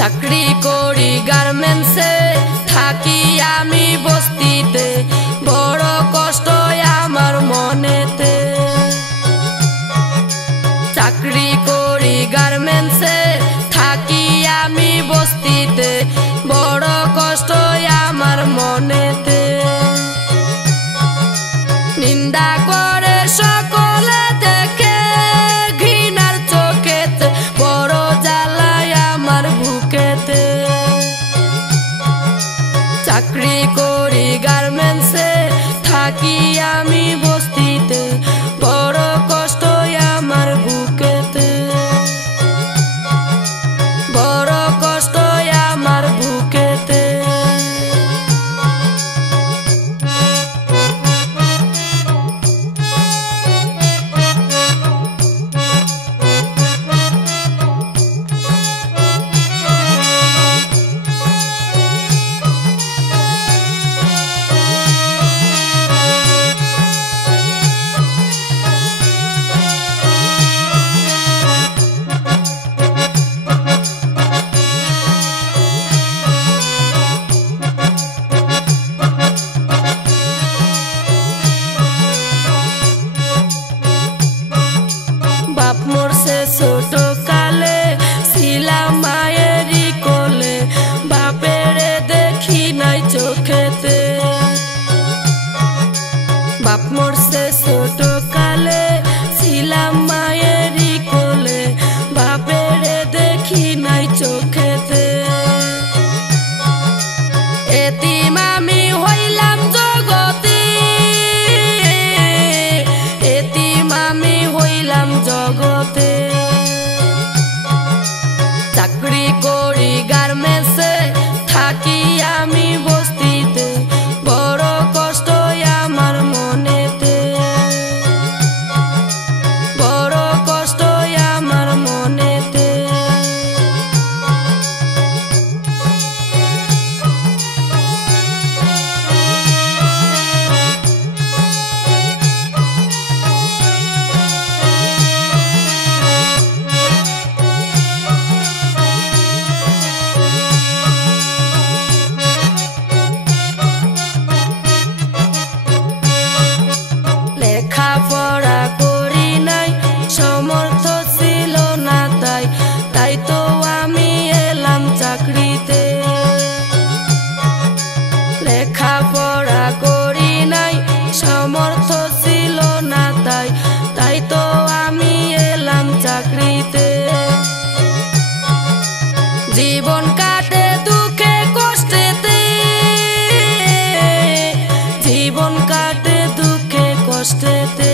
চাকরি করি গার্মেন্টসে, থাকি আমি বস্তিতে, বড় কষ্ট আমার মনেতে। চাকরি করি গার্মেন্টসে, থাকি আমি বস্তিতে, বড় কষ্ট আমার মনেতে। নিন্দা করে সকলে দেখে ঘৃণার চোখেতে, বড় জ্বালায় আমার বুকেতে। চাকরি করি গার্মেন্টসে, থাকি আমি বস্তিতে, বড় কষ্ট আমার বুকেতে, বড় কষ্ট আমার বুকেতে। বাপ মরছে ছোট কালে, ছিলাম মায়েরই কোলে, বাপেরে দেখি নাই চোখেতে। বাপ মরছে ছোট কালে, ছিলাম মায়েরই কোলে, বাপেরে দেখি নাই চোখেতে। এতিম আমি হইলাম জগতে, এতিম আমি হইলাম জগতে। চাকরি করি গার্মেন্টসে, থাকি আমি বস্তিতে, বড় কষ্ট আমার মনেতে, বড় কষ্ট আমার মনেতে। লেখাপড়া করি নাই, সমর্থ ছিল না তাই, তাই তো আমি এলাম চাকরিতে। লেখাপড়া করি নাই, সমর্থ ছিল না তাই, তাই তো আমি এলাম চাকরিতে। জীবন কাটে দুঃখে কষ্টেতে, জীবন কাটে দুঃখে কষ্টেতে।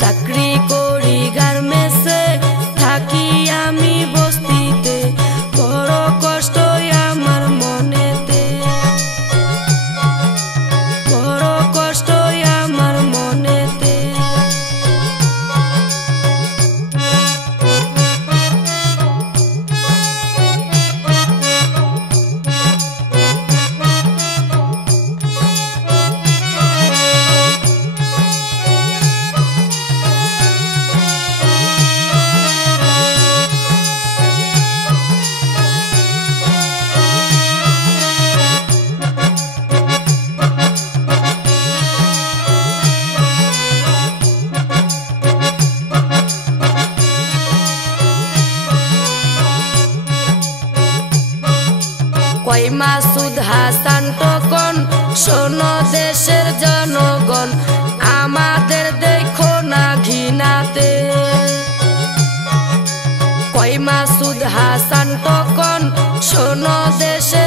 চাকরি করি গার্মেন্টসে, থাকি আমি বস্তিতে, বড় কষ্ট আমার মনেতে, বড় কষ্ট আমার মনেতে। কই মাসুদ হাসান টোকন, শোনো দেশের জনগণ, আমাদের দেখো না ঘৃণাতে। কই মাসুদ হাসান টোকন, শোনো দেশের